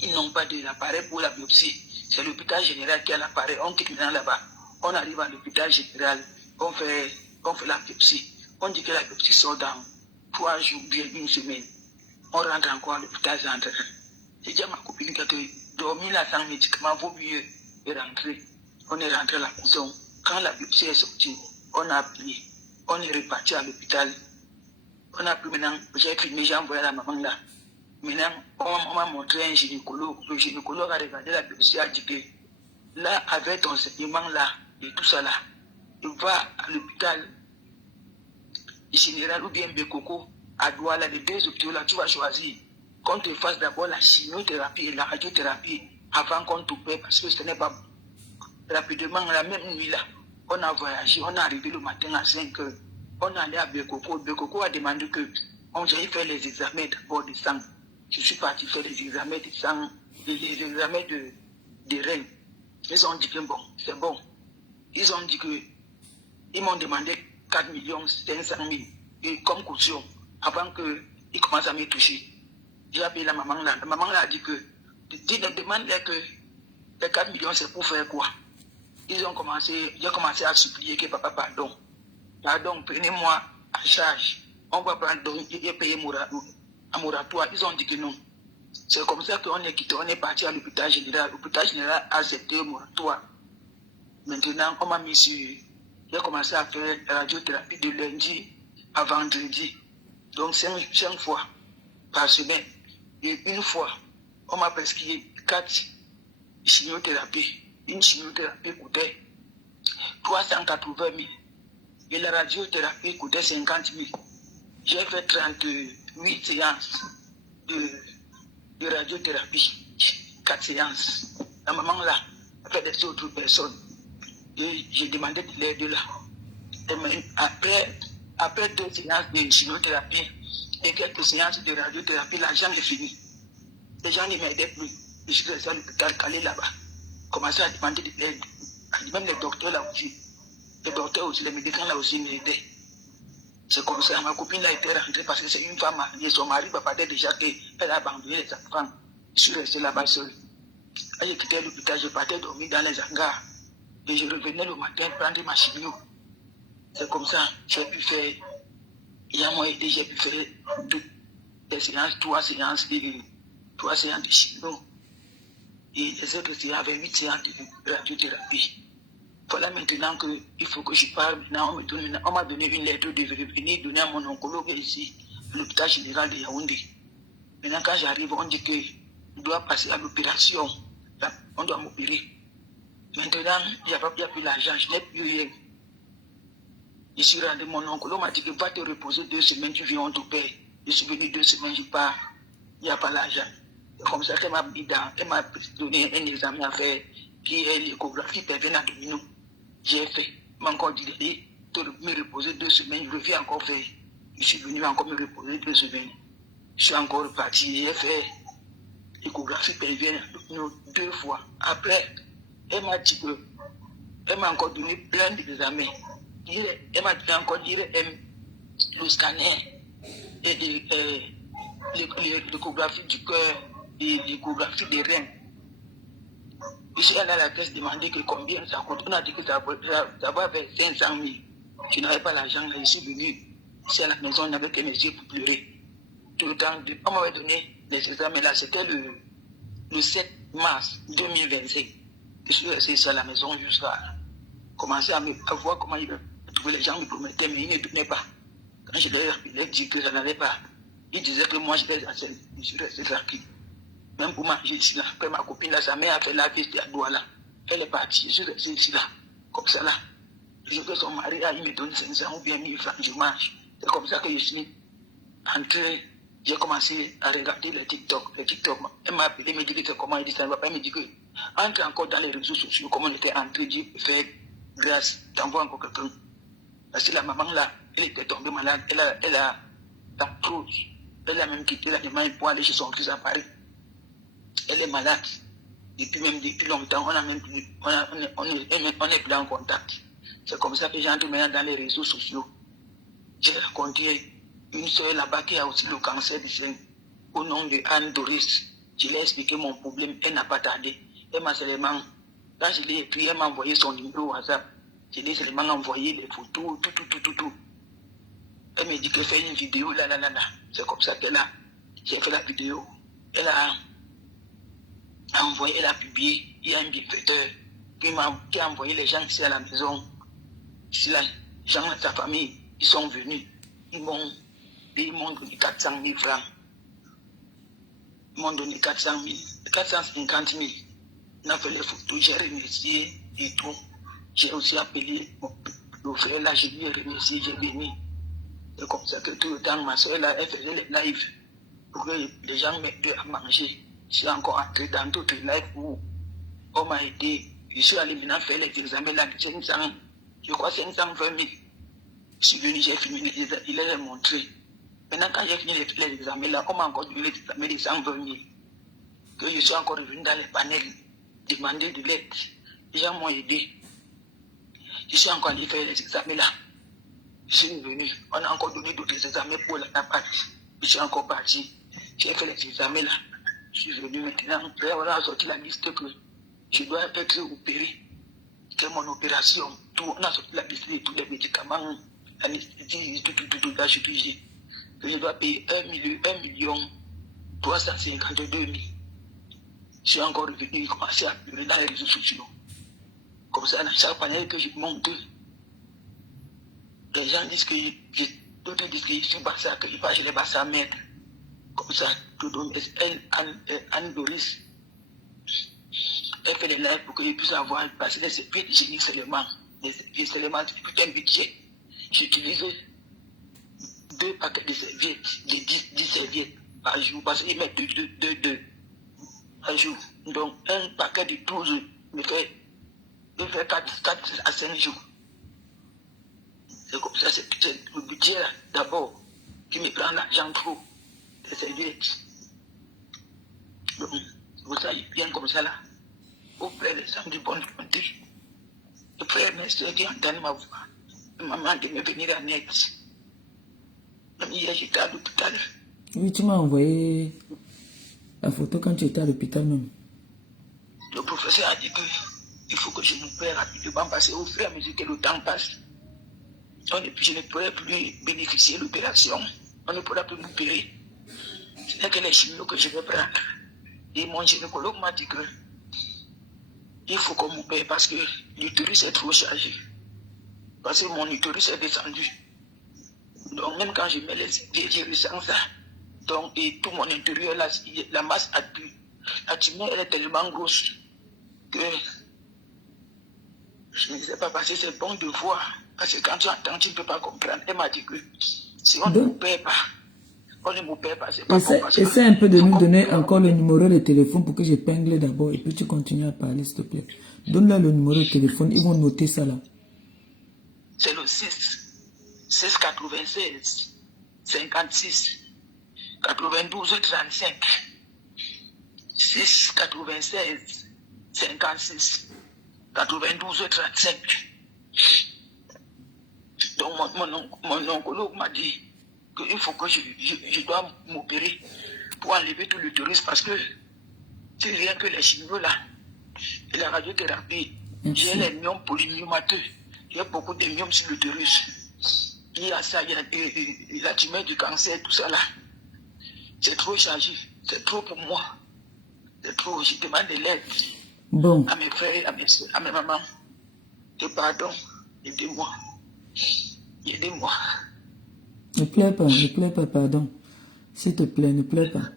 ils n'ont pas d'appareil pour la biopsie. C'est l'hôpital général qui a l'appareil. On quitte maintenant là-bas. On arrive à l'hôpital général, on fait la biopsie. On dit que la biopsie sort dans 3 jours, bien 1 semaine. On rentre encore à l'hôpital central. J'ai dit à ma copine que dormir là sans médicament vaut mieux de rentrer. On est rentré à la maison. Quand la biopsie est sortie, on a appelé. On est reparti à l'hôpital. On a pris maintenant, j'ai filmé, j'ai envoyé à la maman là. Maintenant, on m'a montré un gynécologue. Le gynécologue a regardé la biopsie, a dit que là, avec ton enseignement là, et tout ça là, va à l'hôpital général ou bien Bekoko, à Douala, les deux hôpitaux là, tu vas choisir qu'on te fasse d'abord la chimiothérapie et la radiothérapie avant qu'on te paie, parce que ce n'est pas rapidement, la même nuit là, on a voyagé, on est arrivé le matin à 5 heures, on est allé à Bekoko. Bekoko a demandé que on j'aille faire les examens d'abord de sang. Je suis parti faire les examens de sang, les examens de reins. Ils ont dit que bon, c'est bon. Ils ont dit que ils m'ont demandé 4 500 000 et comme caution avant qu'ils commencent à me toucher. J'ai appelé la maman là. La maman là a dit que demande que les 4 millions c'est pour faire quoi? J'ai commencé à supplier que papa pardon, prenez-moi en charge. On va prendre et payer à moratoire. Ils ont dit que non. C'est comme ça qu'on est quitté, on est parti à l'hôpital général. L'hôpital général a accepté le moratoire. Maintenant, on m'a mis sur. J'ai commencé à faire la radiothérapie de lundi à vendredi. Donc 5 fois par semaine. Et une fois, on m'a prescrit 4 chimiothérapies. Une chimiothérapie coûtait 380 000. Et la radiothérapie coûtait 50 000. J'ai fait 38 séances de radiothérapie. 4 séances. La maman là a fait des autres personnes. Et j'ai demandé de l'aide là. Et après 2 séances de chimiothérapie et quelques séances de radiothérapie, l'argent est fini. Les gens ne m'aidaient plus. Je suis resté à l'hôpital calé là-bas. Commencé à demander de l'aide. Même les docteurs là aussi. Les docteurs aussi, les médecins là aussi m'aidaient. C'est comme ça, ma copine là était rentrée parce que c'est une femme mariée. Son mari parlait déjà qu'elle a abandonné les enfants. Je suis resté là-bas seul. Quand j'ai quitté l'hôpital, je partais dormir dans les hangars. Et je revenais le matin prendre ma chimio. C'est comme ça, j'ai pu faire. Il y a moyen j'ai pu faire des séances, 3 séances de chimio. Et les autres séances avec 8 séances de radiothérapie. Voilà maintenant qu'il faut que je parle. Maintenant, on m'a donné une lettre de venir donner à mon oncologue ici, à l'hôpital général de Yaoundé. Maintenant, quand j'arrive, on dit que je dois passer à l'opération. On doit m'opérer. Maintenant, il n'y a plus l'argent, je n'ai plus rien. Je suis rendu, mon oncologue m'a dit que va te reposer 2 semaines, tu viens, on te paie. Je suis venu 2 semaines, je pars. Il n'y a pas l'argent. C'est comme ça qu'elle m'a donné un examen à faire, qui est l'échographie pervient à domino. J'ai fait, m'a encore dit de me reposer 2 semaines, je reviens encore faire. Je suis venu encore me reposer 2 semaines. Je suis encore reparti, j'ai fait l'échographie pervient à domino 2 fois. Après, elle m'a dit que, elle m'a encore donné plein d'examens. Elle m'a dit encore dire le scanner et l'échographie du cœur et l'échographie des reins. Ici, elle a la caisse demandé que combien ça coûte. On a dit que ça va vers 500 000. Je n'avais pas l'argent, je suis venu ici à la maison, on n'avait que mes yeux pour pleurer. Tout le temps, on m'avait donné les examens là, c'était le 7 mars 2025. Je suis resté ici à la maison jusqu'à commencer à voir comment il trouver. Les gens me promettaient, mais ils ne donnaient pas. Quand je leur ai dit que ça n'allait pas, ils disaient que moi je vais à scène. Je suis resté tranquille. Même pour manger ici là, après ma copine là, sa mère a fait la visite à Douala. Elle est partie, je suis resté ici là, comme ça là. Je veux que son mari il me donne 500 ou bien 1000 francs, je mange. C'est comme ça que je suis entré. J'ai commencé à regarder les TikTok. Elle m'a appelé, me dit que comment il dit ça. Elle me dit que entre encore dans les réseaux sociaux, comme on était entré, Dieu peut faire grâce, t'envoie encore quelqu'un. Parce que la maman là, elle était tombée malade, elle a trop. Elle a même quitté l'Allemagne pour aller chez son fils à Paris. Elle est malade. Depuis longtemps, on est plus en contact. C'est comme ça que j'entre maintenant dans les réseaux sociaux. J'ai rencontré une soeur là-bas qui a aussi le cancer du sein, au nom de Anne Doris. Je lui ai expliqué mon problème, elle n'a pas tardé. Elle m'a seulement, quand je l'ai écrit, elle m'a envoyé son numéro WhatsApp. Je lui ai seulement envoyé les photos, tout. Elle m'a dit que fait une vidéo, là. C'est comme ça qu'elle a. J'ai fait la vidéo. Elle a envoyé, elle a publié. Il y a un bienfaiteur qui a envoyé les gens ici à la maison. Si les gens de sa famille, ils sont venus. Ils m'ont donné 400 000 francs. Ils m'ont donné 450 000. On a fait les photos, j'ai remercié et tout. J'ai aussi appelé le frère là, je lui ai remercié, j'ai venu. C'est comme ça que tout le temps, ma soeur là, elle faisait les lives pour que les gens m'aident à manger. Je suis encore entré dans d'autres lives où on m'a aidé. Je suis allé maintenant faire les examens là, 500, je crois 520 000. Je suis venu, j'ai fini les examens, il les montré. Maintenant, quand j'ai fini les examens là, on m'a encore donné les examens de 120 000. Que je suis encore revenu dans les panels, demander de l'aide. Les gens m'ont aidé. Je suis encore allé faire les examens là. Je suis venu. On a encore donné d'autres examens pour la partie. Je suis encore parti. J'ai fait les examens là. Je suis venu maintenant. Après, on a sorti la liste que je dois être opéré. C'est mon opération. Tout, on a sorti la liste de tous les médicaments, l'anesthésie, tout là, je dis que je dois payer 1 million 352 000. Je suis encore revenu, commencer à pleurer dans les réseaux sociaux. Comme ça, dans chaque panel que je monte, les gens disent que d'autres disent que je suis Bassa, que je les Bassa m'aide. Comme ça, Anne Doris, elle fait les lives pour que je puisse avoir, parce que les serviettes hygiéniques seulement, les seulement, putain de budget. J'utilise 2 paquets de serviettes, de 10 serviettes par jour, parce qu'ils mettent 2 par jour. Donc, un paquet de 12 me fait 4 à 5 jours. C'est comme ça, c'est le budget là, d'abord, qui me prend l'argent trop, des serviettes. Donc, vous allez bien comme ça là, auprès des gens du bon volonté. Le frère mes soeurs qui entendent ma voix, maman qui me venir en aide. Même hier, j'étais à l'hôpital. Oui, tu m'as envoyé la photo quand tu étais à l'hôpital même. Le professeur a dit qu'il faut que je m'opère rapidement parce qu'au fur et à mesure que le temps passe, je ne pourrai plus bénéficier de l'opération. On ne pourra plus m'opérer. Ce n'est que les chimios que je vais prendre. Et mon gynécologue m'a dit qu'il faut qu'on m'opère parce que l'utérus est trop chargé. Parce que mon utérus est descendu. Donc même quand je mets les idées, je ressens ça. Donc, et tout mon intérieur, la masse la tumeur, elle est tellement grosse que je ne sais pas, parce que c'est bon de voir. Parce que quand tu entends, tu ne peux pas comprendre. Elle m'a dit que si on ne m'opère pas, c'est pas bon. Essaie un peu de nous donner encore le numéro de téléphone pour que j'épingle d'abord et puis tu continues à parler, s'il te plaît. Donne-leur le numéro de téléphone, ils vont noter ça là. C'est le 6 96 56 92 35 6 96 56 92 35. Donc mon oncologue m'a dit qu'il faut que je dois m'opérer pour enlever tout l'utérus parce que c'est rien que les chimios là et la radiothérapie. J'ai les myomes polymyomateux. Il y a beaucoup de myomes sur l'utérus. Il y a ça, il y a la tumeur du cancer, tout ça là. C'est trop chargé. C'est trop pour moi. C'est trop. Je demande de l'aide. Bon. À mes frères, à mes soeurs, à mes mamans. De pardon. Aidez-moi. Aidez-moi. Ne pleure pas, pardon. S'il te plaît, ne pleure pas.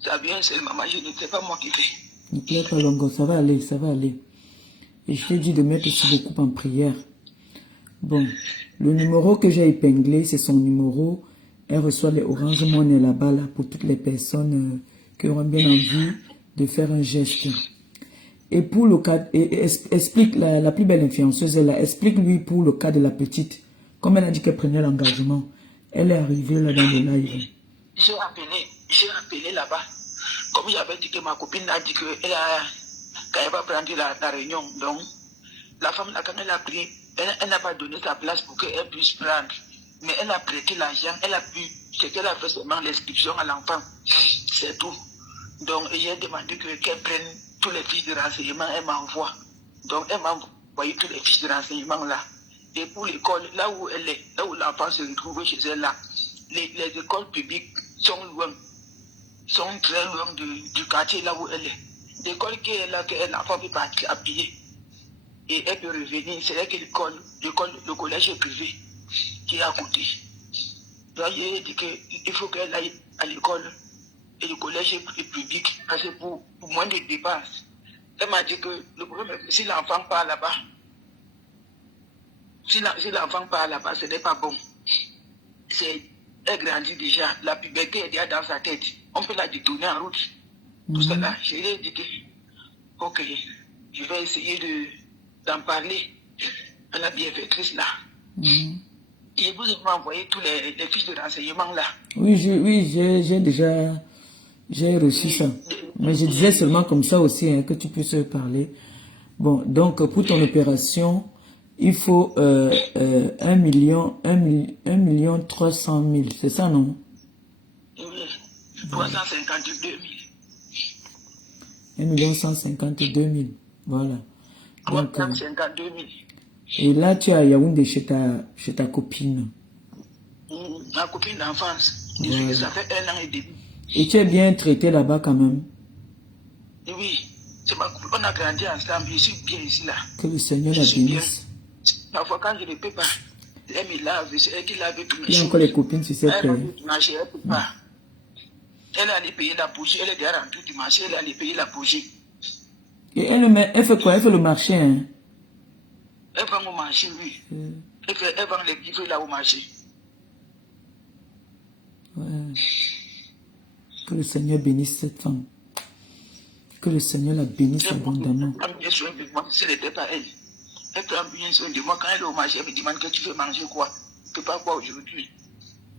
Ça vient, c'est maman, je ne sais pas moi qui fais. Ne pleure pas, Longo, ça va aller, ça va aller. Et je t'ai dit de mettre aussi beaucoup en prière. Bon, le numéro que j'ai épinglé, c'est son numéro. Elle reçoit les Orange Money là-bas, là, pour toutes les personnes qui auront bien envie de faire un geste. Et pour le cas, explique la plus belle influenceuse, là, explique-lui pour le cas de la petite. Comme elle a dit qu'elle prenait l'engagement, elle est arrivée là dans le live. J'ai appelé là-bas. Comme j'avais dit que ma copine a dit qu'elle va prendre la réunion. Donc, la femme, là, quand elle a pris, elle n'a pas donné sa place pour qu'elle puisse prendre. Mais elle a prêté l'argent, elle a pu, c'est qu'elle a fait seulement l'inscription à l'enfant. C'est tout. Donc, j'ai demandé qu'elle prenne tous les fiches de renseignement, elle m'envoie. Donc, elle m'a envoyé tous les fiches de renseignement là. Et pour l'école, là où elle est, là où l'enfant se retrouve chez elle là, les écoles publiques sont loin, sont très loin du quartier là où elle est. L'école qui est là, que l'enfant peut partir à pied. Et elle peut revenir, c'est là que le collège est privé qui est à côté. Donc, j'ai dit qu'il faut qu'elle aille à l'école et le collège est public parce que pour moins de dépenses, Elle m'a dit que le problème est que si l'enfant part là-bas, si l'enfant part là-bas, ce n'est pas bon. Elle grandit déjà, la puberté est déjà dans sa tête. On peut la détourner en route. Tout cela, je lui ai dit que, ok, je vais essayer d'en parler à la bienfaitrice là. Et vous avez envoyé tous les fiches de renseignement là. Oui, j'ai déjà reçu ça. Mais je disais seulement comme ça aussi, hein, que tu puisses parler. Bon, donc pour ton opération, il faut 1 million 300 000, c'est ça, non? Oui, 352 000. 1 152 000, voilà. Donc, 352 000. et là, tu es à Yaoundé chez ta copine. Ma copine d'enfance. Voilà. Ça fait 1 an et demi. Et tu es bien traité là-bas quand même? Oui, on a grandi ensemble, je suis bien ici là. Que le Seigneur la bénisse. Parfois quand je ne peux pas, elle me lave, c'est elle qui lave tous mes Il y a choses. encore les copines sur cette terre. Elle ne peut pas. Elle allait payer la bougie, elle est déjà rentrée du marché, elle allait payer la bougie. Et elle fait quoi? Elle fait le marché, hein? Elle vend au marché, oui. Elle vend les livres là au marché. Ouais. Que le Seigneur bénisse cette femme. Que le Seigneur la bénisse abondamment. Elle prend bien soin de moi, ce n'était pas elle. Elle prend bien soin de moi. Quand elle est au marché, elle me demande que tu veux manger quoi. Tu ne peux pas quoi aujourd'hui.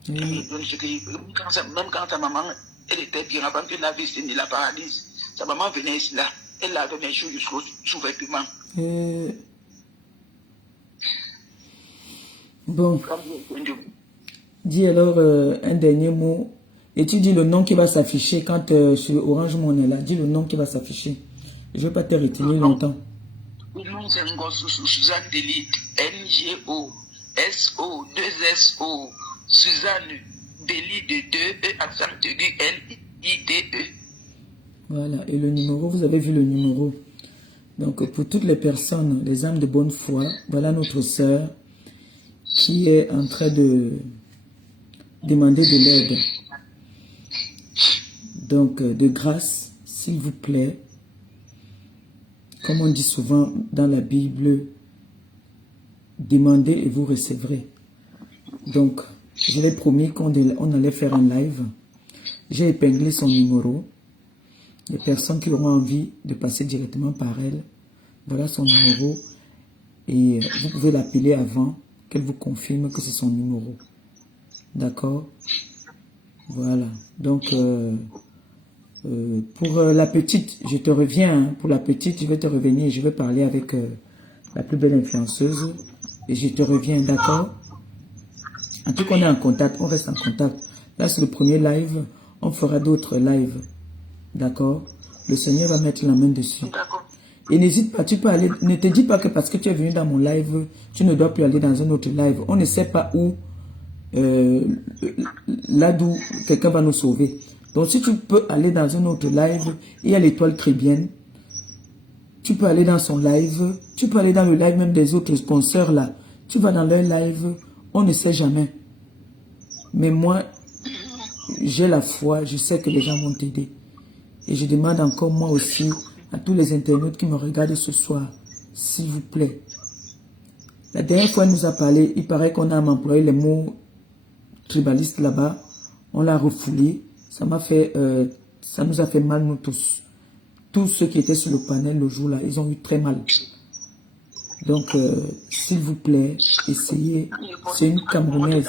Elle me donne ce que je veux. Même quand sa maman, elle était bien avant qu'elle avait signé la paralyse. Sa maman venait ici là. Elle lavait mes choses jusqu'au sous-vêtement. Bon. Dis alors un dernier mot. Et tu dis le nom qui va s'afficher quand sur Orange Money là. Dis le nom qui va s'afficher. Je ne vais pas te retenir longtemps. Le nom c'est Ngosso Suzanne Delide. N-G-O-S-O-2-S-O. Suzanne Delide 2 E accent aigu L-I-D-E. Voilà. Et le numéro, vous avez vu le numéro. Donc pour toutes les personnes, les âmes de bonne foi, voilà notre sœur qui est en train de demander de l'aide. Donc, de grâce, s'il vous plaît, comme on dit souvent dans la Bible, demandez et vous recevrez. Donc, je l'ai promis qu'on allait faire un live. J'ai épinglé son numéro. Les personnes qui auront envie de passer directement par elle, voilà son numéro. Et vous pouvez l'appeler avant qu'elle vous confirme que c'est son numéro. D'accord? Voilà. Donc, pour la petite, je te reviens. Hein. Pour la petite, je vais te revenir. Je vais parler avec la plus belle influenceuse. Et je te reviens, d'accord? En tout cas, on est en contact. On reste en contact. Là, c'est le premier live. On fera d'autres lives. D'accord? Le Seigneur va mettre la main dessus. Et n'hésite pas, tu peux aller. Ne te dis pas que parce que tu es venu dans mon live, tu ne dois plus aller dans un autre live. On ne sait pas où, là d'où quelqu'un va nous sauver. Donc si tu peux aller dans un autre live, il y a l'étoile chrétienne. Tu peux aller dans son live. Tu peux aller dans le live même des autres sponsors là. Tu vas dans leur live. On ne sait jamais. Mais moi, j'ai la foi. Je sais que les gens vont t'aider. Et je demande encore moi aussi à tous les internautes qui me regardent ce soir, s'il vous plaît. La dernière fois, elle nous a parlé, il paraît qu'on a employé les mots tribalistes là-bas. On l'a refoulé. Ça nous a fait mal, nous tous. Tous ceux qui étaient sur le panel le jour-là, ils ont eu très mal. Donc, s'il vous plaît, essayez. C'est une Camerounaise.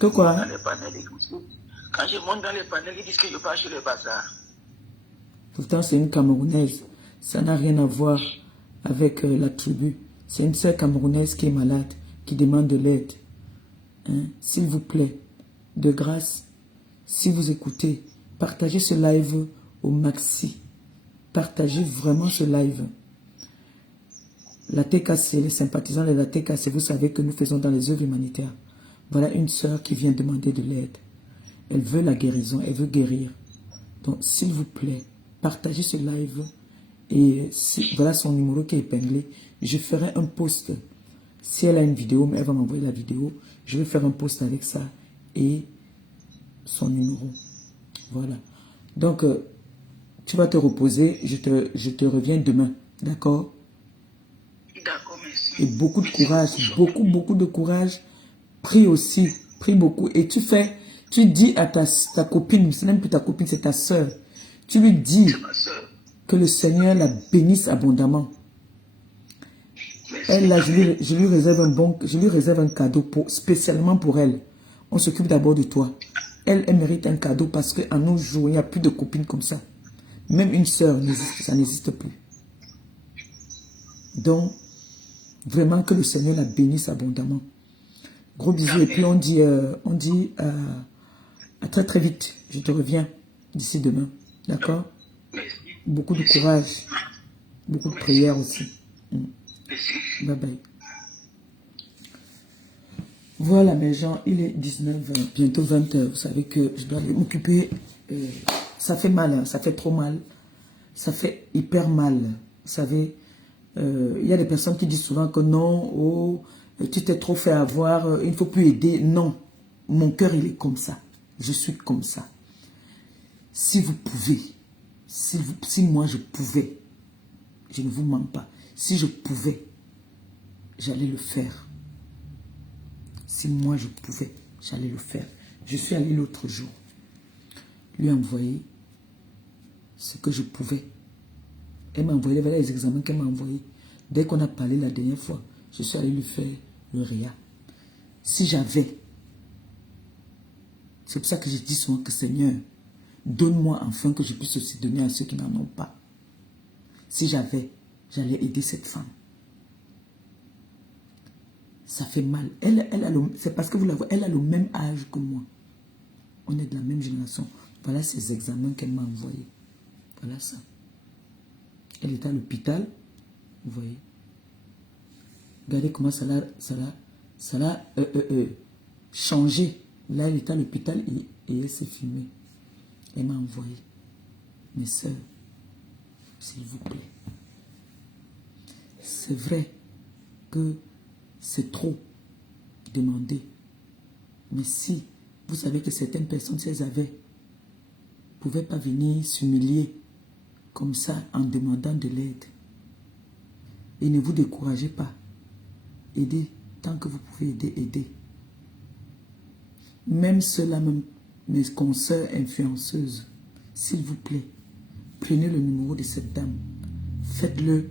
Que quoi? Quand je monte dans les panels, ils disent que je passe sur le bazar. Pourtant, c'est une Camerounaise. Ça n'a rien à voir avec la tribu. C'est une sœur camerounaise qui est malade, qui demande de l'aide. Hein? S'il vous plaît, de grâce, si vous écoutez, partagez ce live au maxi. Partagez vraiment ce live. La TKC, les sympathisants de la TKC, vous savez que nous faisons dans les œuvres humanitaires. Voilà une sœur qui vient demander de l'aide. Elle veut la guérison, elle veut guérir. Donc, s'il vous plaît, partagez ce live. Et voilà son numéro qui est épinglé. Je ferai un post. Si elle a une vidéo, elle va m'envoyer la vidéo. Je vais faire un post avec ça et son numéro. Voilà. Donc, Tu vas te reposer. Je te reviens demain. D'accord? D'accord, merci. Et beaucoup de courage. Beaucoup de courage. Prie aussi. Prie beaucoup. Et tu dis à ta copine, c'est même plus ta copine, c'est ta soeur. Tu lui dis C'est ma soeur. que le Seigneur la bénisse abondamment. Merci. Elle, là, je lui réserve un cadeau spécialement pour elle. On s'occupe d'abord de toi. Elle mérite un cadeau parce qu'à nos jours, il n'y a plus de copines comme ça. Même une sœur, ça n'existe plus. Donc, vraiment que le Seigneur la bénisse abondamment. Gros bisous. Et puis on dit à très très vite. Je te reviens d'ici demain. D'accord? Merci. Beaucoup de courage. Beaucoup de prières aussi. Merci. Bye bye. Voilà mes gens, il est 19h, bientôt 20h. Vous savez que je dois aller m'occuper. Ça fait mal, hein, ça fait trop mal. Ça fait hyper mal. Vous savez, il y a des personnes qui disent souvent que non, oh, tu t'es trop fait avoir, il ne faut plus aider. Non, mon cœur il est comme ça. Je suis comme ça. Si vous pouvez, si moi je pouvais, je ne vous mens pas, si je pouvais, j'allais le faire. Si moi je pouvais, j'allais le faire. Je suis allé l'autre jour lui envoyer ce que je pouvais. Elle m'a envoyé les examens qu'elle m'a envoyés. Dès qu'on a parlé la dernière fois, je suis allé lui faire le RIA. Si j'avais, c'est pour ça que je dis souvent que Seigneur, donne-moi enfin que je puisse aussi donner à ceux qui n'en ont pas. Si j'avais, j'allais aider cette femme. Ça fait mal. C'est parce que vous la voyez, elle a le même âge que moi. On est de la même génération. Voilà ces examens qu'elle m'a envoyés. Voilà ça. Elle était à l'hôpital. Vous voyez. Regardez comment ça l'a changé. Là, elle était à l'hôpital et elle s'est filmée. Elle m'a envoyé. Mes soeurs, s'il vous plaît. C'est vrai que c'est trop demandé. Mais si vous savez que certaines personnes, si elles avaient, ne pouvaient pas venir s'humilier comme ça en demandant de l'aide. Et ne vous découragez pas. Aidez tant que vous pouvez aider, aidez. Même ceux-là, même mes consoeurs influenceuses, s'il vous plaît, prenez le numéro de cette dame. Faites-le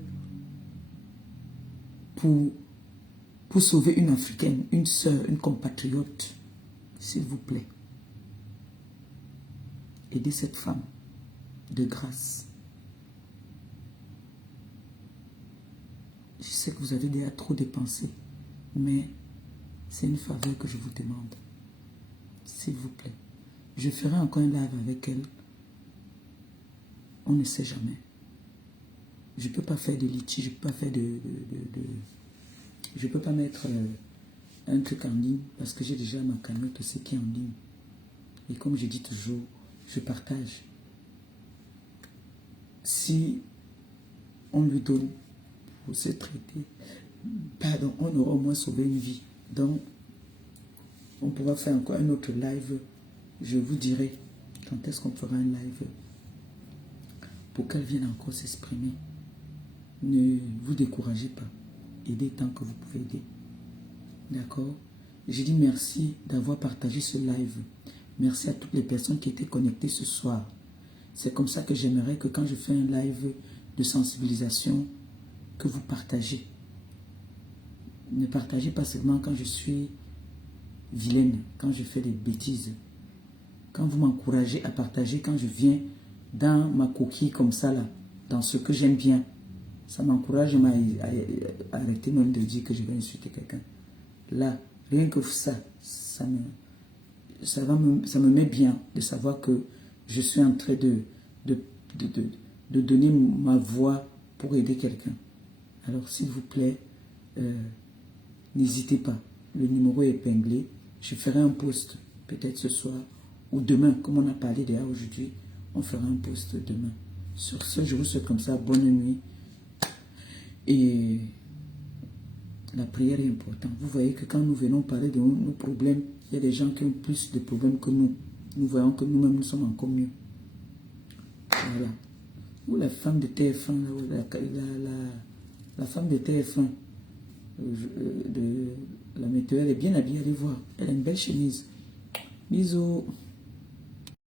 pour sauver une Africaine, une sœur, une compatriote. S'il vous plaît. Aidez cette femme de grâce. Je sais que vous avez déjà trop dépensé, mais c'est une faveur que je vous demande. S'il vous plaît. Je ferai encore un live avec elle. On ne sait jamais. Je ne peux pas faire de litige, je ne peux pas faire je ne peux pas mettre un truc en ligne parce que j'ai déjà ma cagnotte aussi qui est en ligne. Et comme je dis toujours, je partage. Si on lui donne pour se traiter, pardon, on aura au moins sauvé une vie. Donc, on pourra faire encore un autre live. Je vous dirai quand est-ce qu'on fera un live pour qu'elle vienne encore s'exprimer. Ne vous découragez pas. Aidez tant que vous pouvez aider. D'accord? Je dis merci d'avoir partagé ce live. Merci à toutes les personnes qui étaient connectées ce soir. C'est comme ça que j'aimerais que quand je fais un live de sensibilisation, que vous partagez. Ne partagez pas seulement quand je suis vilaine, quand je fais des bêtises. Quand vous m'encouragez à partager, quand je viens dans ma coquille comme ça, là, dans ce que j'aime bien, ça m'encourage à arrêter même de dire que je vais insulter quelqu'un. Là, rien que ça me met bien de savoir que je suis en train de donner ma voix pour aider quelqu'un. Alors, s'il vous plaît, n'hésitez pas. Le numéro est épinglé. Je ferai un post peut-être ce soir ou demain, comme on a parlé déjà aujourd'hui, on fera un post demain. Sur ce, je vous souhaite comme ça, bonne nuit. Et la prière est importante. Vous voyez que quand nous venons parler de nos problèmes, il y a des gens qui ont plus de problèmes que nous. Nous voyons que nous-mêmes, nous sommes encore mieux. Voilà. Ou la femme de TF1, la femme de TF1, de la météo, elle est bien habillée, allez voir. Elle a une belle chemise. Bisous.